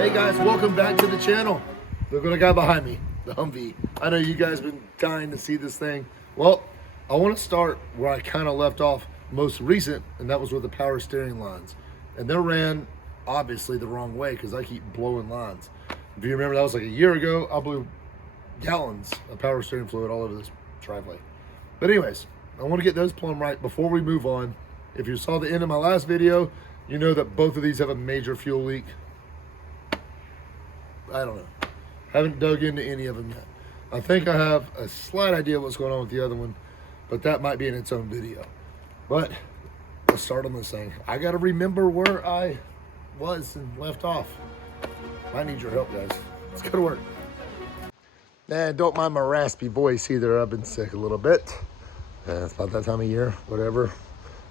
Hey guys, welcome back to the channel. Look at the guy behind me, the Humvee. I know you guys been dying to see this thing. Well, I want to start where I kind of left off most recent, and that was with the power steering lines. And they're ran obviously the wrong way because I keep blowing lines. If you remember, that was like a year ago. I blew gallons of power steering fluid all over this driveway. But anyways, I want to get those plumb right before we move on. If you saw the end of my last video, you know that both of these have a major fuel leak. I don't know. Haven't dug into any of them yet. I think I have a slight idea what's going on with the other one, but that might be in its own video. But let's start on this thing. I got to remember where I was and left off. I need your help, guys. Let's go to work. Man, don't mind my raspy voice either. I've been sick a little bit. It's about that time of year, whatever.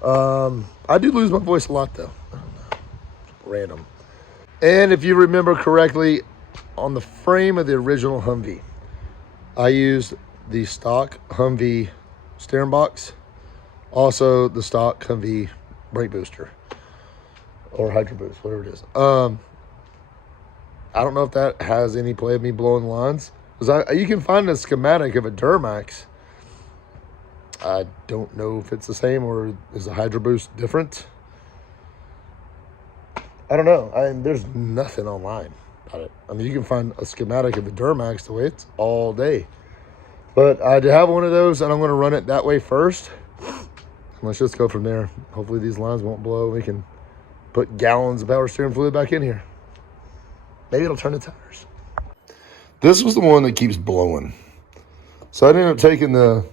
I do lose my voice a lot, though. I don't know. Random. And if you remember correctly, on the frame of the original Humvee, I used the stock Humvee steering box, also the stock Humvee brake booster or hydro boost, whatever it is. I don't know if that has any play of me blowing lines, because you can find a schematic of a Duramax. I don't know if it's the same or is the hydro boost different. I don't know. There's nothing online about it. I mean, you can find a schematic of the Duramax the way it's all day. But I have one of those, and I'm going to run it that way first. Let's just go from there. Hopefully these lines won't blow. We can put gallons of power steering fluid back in here. Maybe it'll turn the tires. This was the one that keeps blowing. So I ended up taking the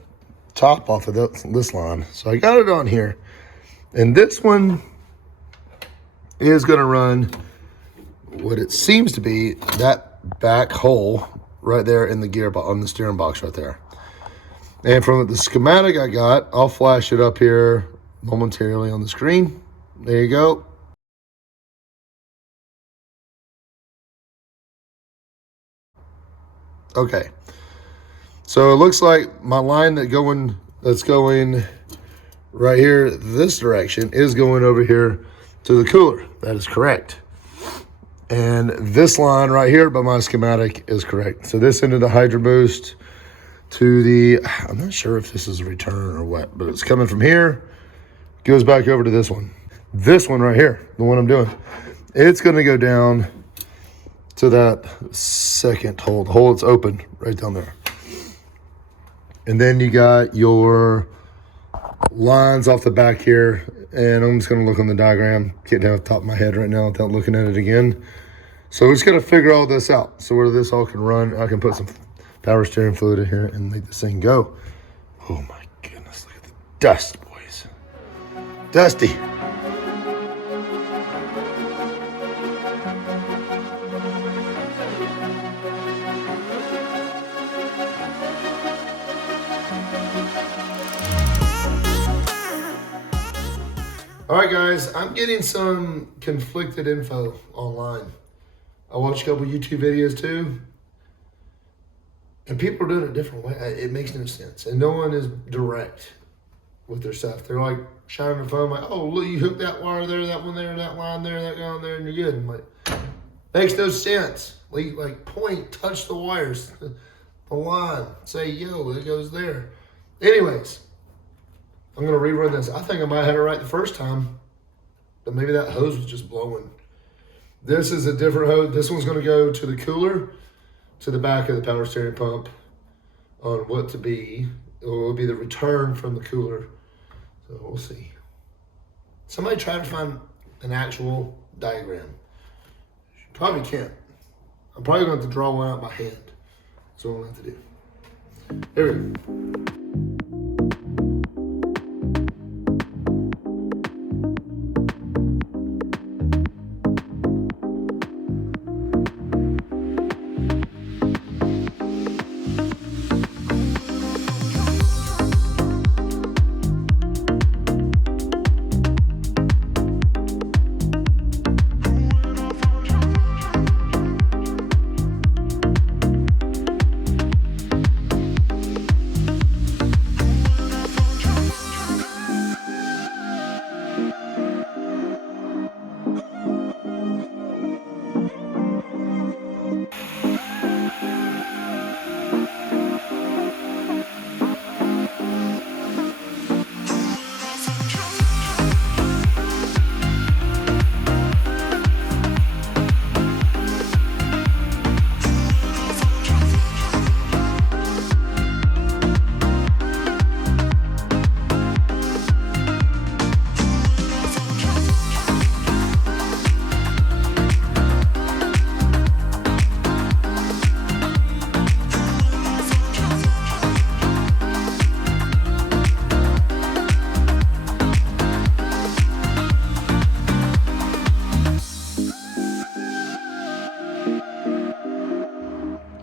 top off of this line. So I got it on here. And this one is going to run what it seems to be that back hole right there in the gear on the steering box right there. And from the schematic I got, I'll flash it up here momentarily on the screen. There you go. Okay. So it looks like my line that's going right here this direction is going over here to the cooler. That is correct. And this line right here by my schematic is correct. So this into the hydro boost to the, I'm not sure if this is a return or what, but it's coming from here, goes back over to this one. This one right here, the one I'm doing, it's going to go down to that second hole, the hole that's open right down there. And then you got your lines off the back here, and I'm just going to look on the diagram, get down the top of my head right now without looking at it again. So we just got to figure all this out. So where this all can run, I can put some power steering fluid in here and make this thing go. Oh my goodness, look at the dust, boys. Dusty. All right, guys, I'm getting some conflicted info online. I watched a couple YouTube videos too, and people are doing it a different way. It makes no sense, and no one is direct with their stuff. They're like shining their phone, like, "Oh, look, you hooked that wire there, that one there, that line there, that guy on there, and you're good." I'm like, makes no sense. Like point, touch the wires, the line, say, "Yo, it goes there." Anyways. I'm going to rerun this. I think I might have had it right the first time, but maybe that hose was just blowing. This is a different hose. This one's going to go to the cooler, to the back of the power steering pump on what to be. It will be the return from the cooler. So we'll see. Somebody try to find an actual diagram. Probably can't. I'm probably going to have to draw one out by hand. That's what I'm going to have to do. Here we go.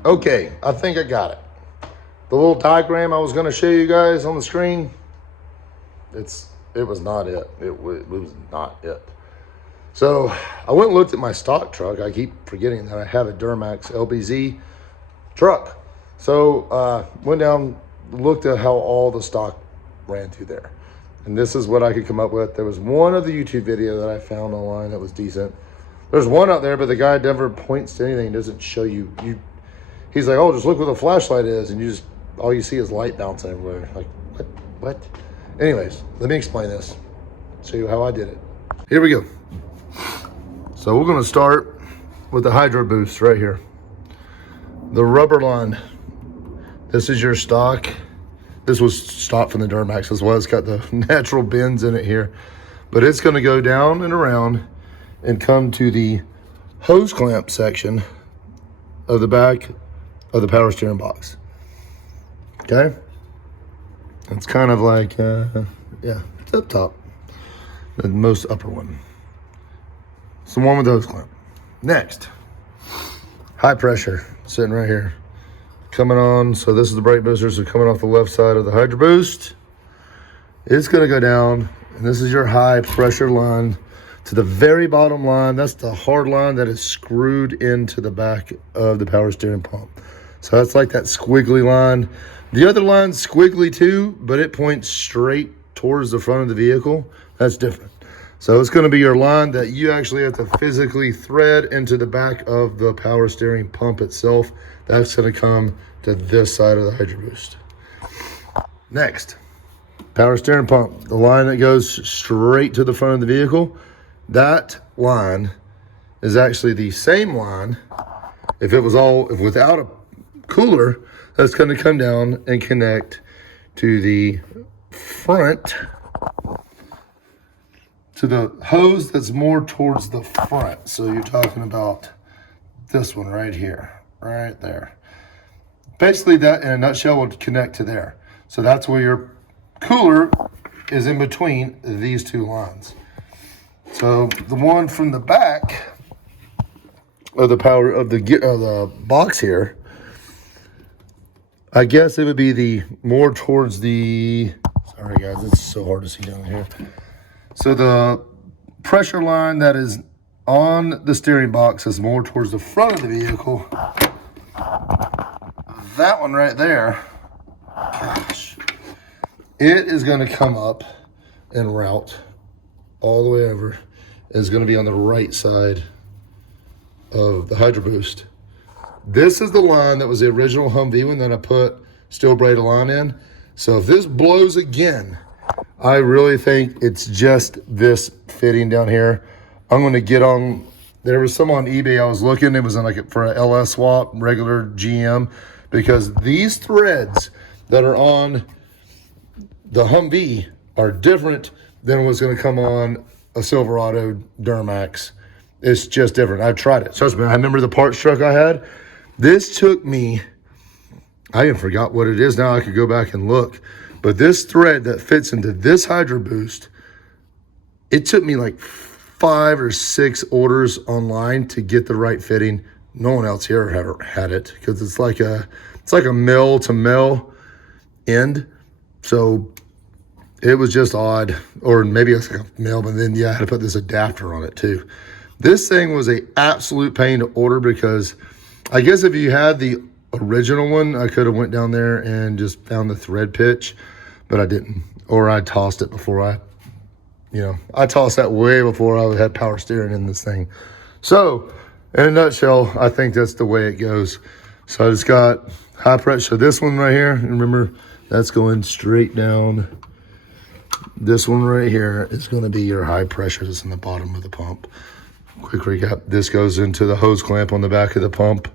Okay, I think I got it. The little diagram I was going to show you guys on the screen, it was not it. It was not it. So I went and looked at my stock truck. I keep forgetting that I have a Duramax LBZ truck. So went down, looked at how all the stock ran through there. And this is what I could come up with. There was one of the YouTube video that I found online that was decent. There's one out there, but the guy never points to anything. He doesn't show you. He's like, oh, just look where the flashlight is. And all you see is light bouncing everywhere. Like, what? Anyways, let me explain this. Show you how I did it. Here we go. So we're gonna start with the Hydro Boost right here. The rubber line. This is your stock. This was stock from the Duramax as well. It's got the natural bends in it here. But it's gonna go down and around and come to the hose clamp section of the back of the power steering box. Okay? It's kind of like, yeah, it's up top. The most upper one. It's the one with the hose clamp. Next, high pressure, sitting right here. Coming on, so this is the brake booster, so coming off the left side of the Hydro Boost. It's gonna go down, and this is your high pressure line to the very bottom line. That's the hard line that is screwed into the back of the power steering pump. So that's like that squiggly line. The other line's squiggly too, but it points straight towards the front of the vehicle. That's different. So it's gonna be your line that you actually have to physically thread into the back of the power steering pump itself. That's gonna come to this side of the Hydro Boost. Next, power steering pump, the line that goes straight to the front of the vehicle. That line is actually the same line. If without a cooler, that's going to come down and connect to the front, to the hose that's more towards the front. So you're talking about this one right here, right there. Basically that in a nutshell would connect to there. So that's where your cooler is, in between these two lines. So the one from the back of the box here, I guess it would be the more towards the, sorry guys, it's so hard to see down here. So the pressure line that is on the steering box is more towards the front of the vehicle. That one right there, gosh, it is going to come up and route all the way over. Is going to be on the right side of the Hydro Boost. This is the line that was the original Humvee one that I put steel braided line in. So if this blows again, I really think it's just this fitting down here. I'm going to get on, there was some on eBay I was looking, it was in like for an LS swap, regular GM, because these threads that are on the Humvee are different than what's going to come on a Silverado Duramax. It's just different. I've tried it. Trust me, I remember the parts truck I had. This took me, I even forgot what it is now. I could go back and look. But this thread that fits into this Hydro Boost, it took me like 5 or 6 orders online to get the right fitting. No one else here ever had it because it's like a mill to mill end. So it was just odd, or maybe it's like a mill, but then yeah, I had to put this adapter on it too. This thing was an absolute pain to order because I guess if you had the original one, I could have went down there and just found the thread pitch, but I didn't. Or I tossed it before I tossed that way before I had power steering in this thing. So in a nutshell, I think that's the way it goes. So I just got high pressure. So this one right here, remember, that's going straight down. This one right here is going to be your high pressure that's in the bottom of the pump. Quick recap. This goes into the hose clamp on the back of the pump.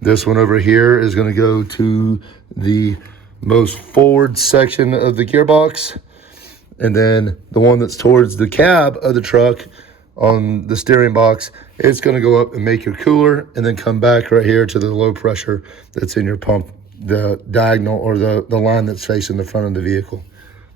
This one over here is going to go to the most forward section of the gearbox. And then the one that's towards the cab of the truck on the steering box, it's going to go up and make your cooler and then come back right here to the low pressure that's in your pump, the diagonal or the line that's facing the front of the vehicle.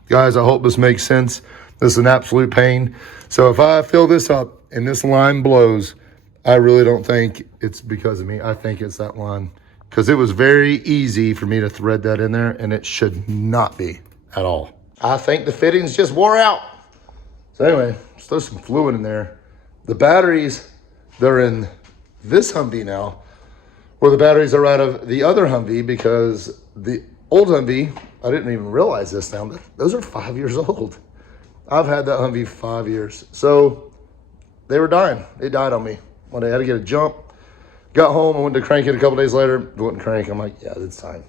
Guys, I hope this makes sense. This is an absolute pain. So if I fill this up and this line blows, I really don't think it's because of me. I think it's that line because it was very easy for me to thread that in there, and it should not be at all. I think the fittings just wore out. So anyway, let's throw some fluid in there. The batteries, they're in this Humvee now, where the batteries are out of the other Humvee, because the old Humvee, I didn't even realize this now, but those are 5 years old. I've had that Humvee 5 years. So they were dying. They died on me. One day I had to get a jump. Got home, I went to crank it a couple days later, it wouldn't crank. I'm like, yeah, it's time.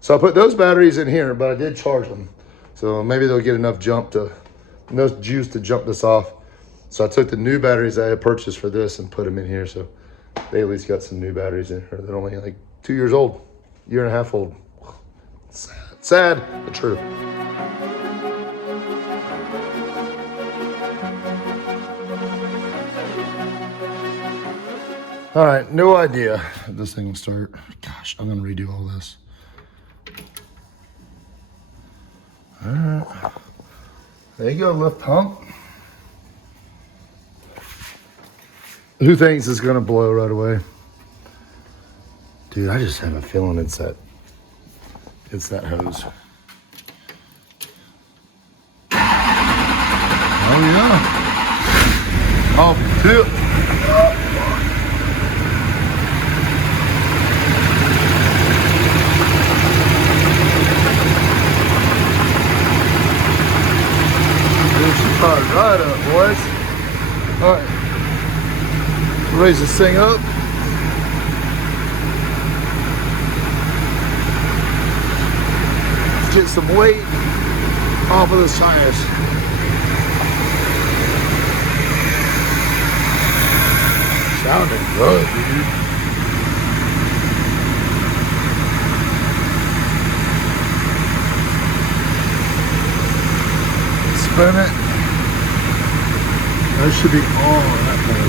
So I put those batteries in here, but I did charge them. So maybe they'll get enough juice to jump this off. So I took the new batteries I had purchased for this and put them in here. So they at least got some new batteries in here. They're only like 2 years old, year and a half old. Sad, but true. All right, no idea if this thing will start. Gosh, I'm gonna redo all this. All right, there you go, lift pump. Who thinks it's gonna blow right away? Dude, I just have a feeling it's that hose. Oh yeah. Off tip. Fired right up, boys. All right, raise this thing up. Let's get some weight off of this tires. Sounding good, dude. Spin it. That should be all that thing.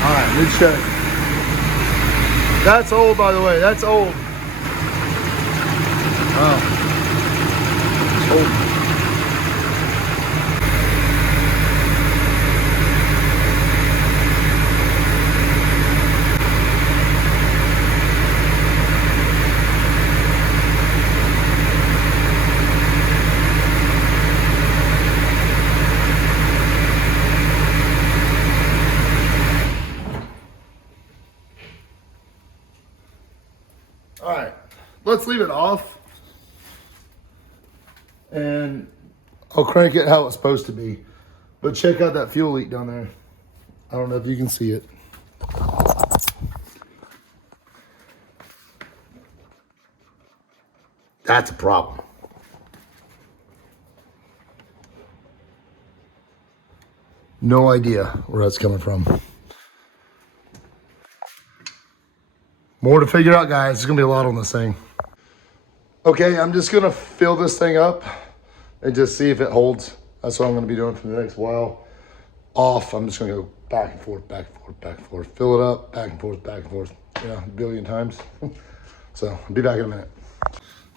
All right, let's check. That's old, by the way. That's old. Wow. It's old. All right, let's leave it off and I'll crank it how it's supposed to be. But check out that fuel leak down there. I don't know if you can see it. That's a problem. No idea where that's coming from. More to figure out, guys. There's gonna be a lot on this thing. Okay, I'm just gonna fill this thing up and just see if it holds. That's what I'm gonna be doing for the next while. Off, I'm just gonna go back and forth, back and forth, back and forth. Fill it up, back and forth, a billion times. So I'll be back in a minute.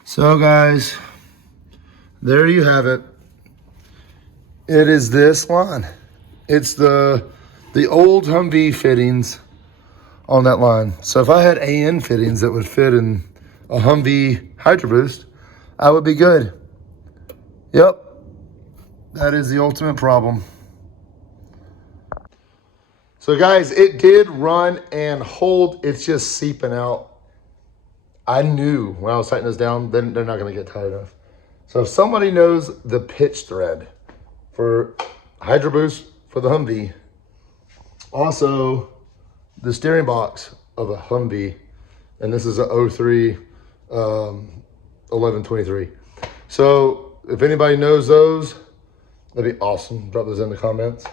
So guys, there you have it. It is this line. It's the old Humvee fittings on that line. So if I had AN fittings that would fit in a Humvee Hydro Boost, I would be good. Yep, that is the ultimate problem. So guys, it did run and hold. It's just seeping out. I knew when I was tightening this down, then they're not gonna get tight enough. So if somebody knows the pitch thread for Hydro Boost for the Humvee, also the steering box of a Humvee, and this is a 03 1123. So if anybody knows those, that'd be awesome. Drop those in the comments.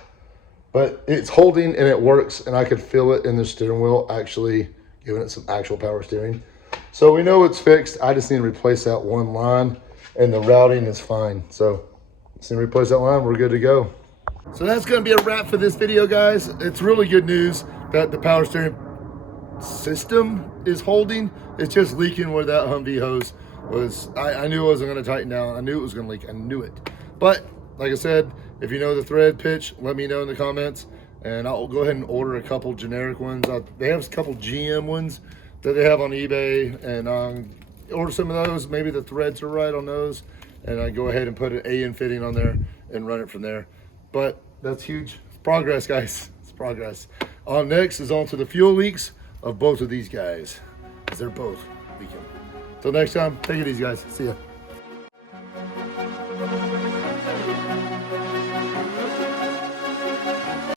But it's holding and it works, and I could feel it in the steering wheel, actually giving it some actual power steering. So we know it's fixed. I just need to replace that one line, and the routing is fine. So just need to replace that line, we're good to go. So that's gonna be a wrap for this video, guys. It's really good news that the power steering system is holding. It's just leaking where that Humvee hose was. I knew it wasn't gonna tighten down. I knew it was gonna leak, I knew it. But like I said, if you know the thread pitch, let me know in the comments, and I'll go ahead and order a couple generic ones. They have a couple GM ones, that they have on eBay and order some of those. Maybe the threads are right on those, and I go ahead and put an AN fitting on there and run it from there. But that's huge. It's progress, guys. It's progress. On next is on to the fuel leaks of both of these guys, because they're both leaking. Till next time, take it easy, guys. See ya.